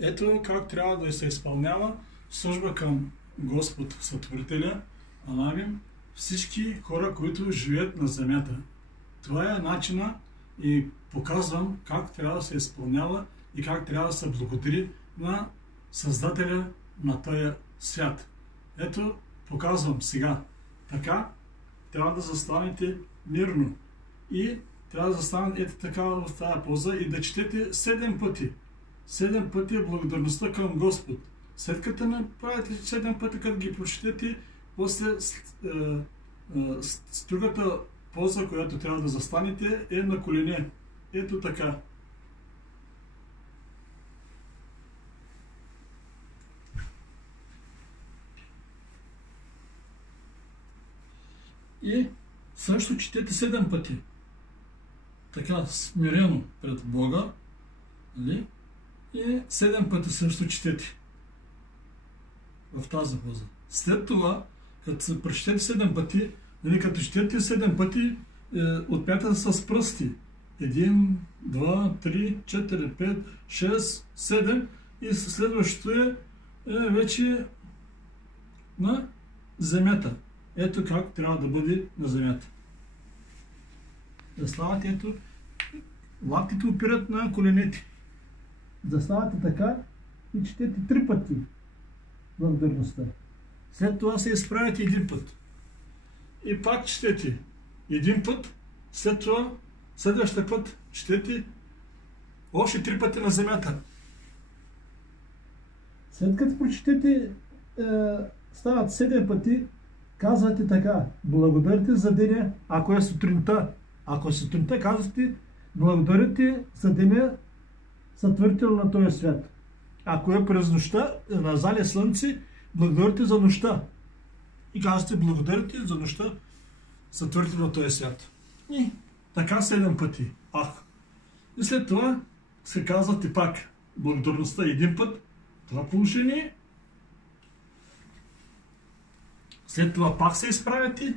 Ето как трябва да се изпълнява служба към Господ Сътворителя, Алавим, всички хора, които живеят на земята. Това е начина и показвам как трябва да се изпълнява и как трябва да се благодари на Създателя на този свят. Ето, показвам сега. Така трябва да застанете мирно и трябва да застанете ето така в тази поза и да четете 7 пъти. 7 пъти е благодарността към Господ. След като направите 7 пъти, като ги прочетете, после другата поза, която трябва да застанете, е на колене. Ето така. И също четете 7 пъти. Така, смирено пред Бога. Нали? И 7 пъти също четете. В тази поза. След това, като се прочетете 7 пъти, нали, като четете 7 пъти, отпята с пръсти. 1, 2, 3, 4, 5, 6, 7 и следващото е вече на земята. Ето как трябва да бъде на земята. Заставате, ето, лактите опират на коленете. Заставате така и четете 3 пъти благодарността. След това се изправяте 1 път. И пак четете 1 път, след това следващия път четете още 3 пъти на земята. След като прочетете стават 7 пъти, казвате така: благодарите за деня, ако е сутринта. Ако е сутринта, казвате: благодарите за деня, Сътворител на този свят. Ако е през нощта, на зале слънце, благодарите за нощта. И казвате: благодарите за нощта, Сътворител на този свят. И така 7 пъти. И след това се казвате пак благодарността 1 път. Това положение. След това пак се изправяте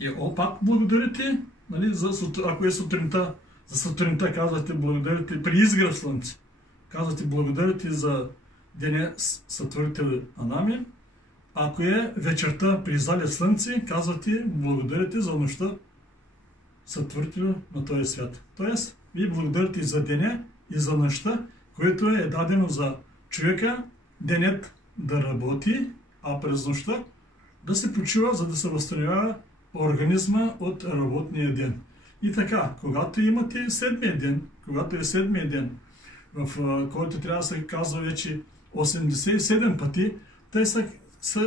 и пак благодарите, нали, ако е сутринта. За сутринта казвате благодарите при изгрев слънце. Казвате благодарите за деня Сътворител Анами. Ако е вечерта при зале слънце, казвате благодарите за нощта Сътворител на този свят. Тоест, вие благодарите за деня и за нощта, което е дадено за човека денят да работи, а през нощта да се почива, за да се възстановява организма от работния ден. И така, когато имате седмия ден, в който трябва да се казва вече 87 пъти, тъй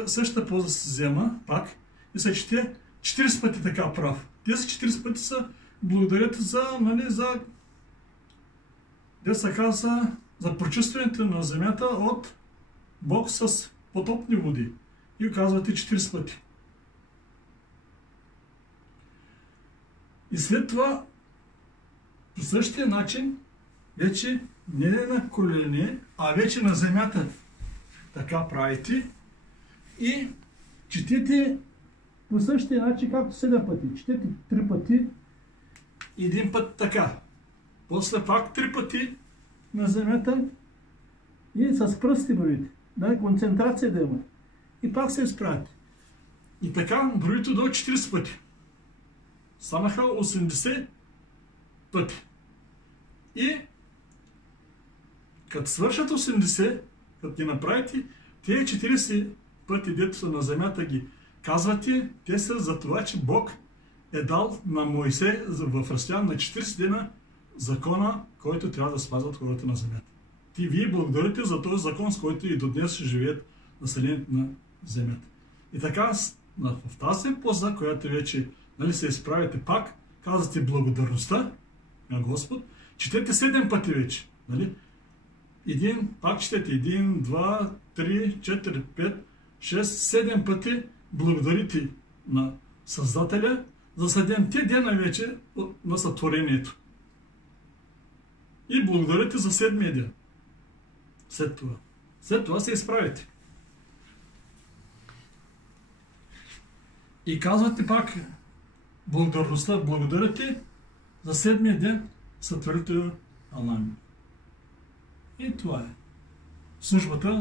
същата поза се взема пак и се чете 40 пъти така прав. Тези 40 пъти са благодарят за, нали, за прочистването на земята от Бог с потопни води. И казвате 40 пъти. И след това, по същия начин, вече не е на колене, а вече на земята. Така правите. И четете по същия начин, както 7 пъти. Четете 3 пъти, 1 път така. После пак 3 пъти на земята и с пръсти броите. Да, концентрация да има. И пак се изправите. И така броите до 40 пъти. Станаха 80 пъти. И като свършат 80, като ги направите, тези 40 пъти, дето са на земята, ги казвате, те са за това, че Бог е дал на Моисей в разстояние на 40 дена закона, който трябва да спазват хората на земята. Вие благодарите за този закон, с който и до днес живеят населението на земята. И така, в тази поза, която вече, нали, се изправите пак, казвате благодарността на Господ, четете 7 пъти вече. Нали? Пак четете 1, 2, 3, 4, 5, 6, 7 пъти благодарите на Създателя за 7 дена вече на сътворението. И благодарите за 7 ден. След това се изправите. И казвате пак благодарността, благодарите за 7 ден Сътворител Алами. И това е. службата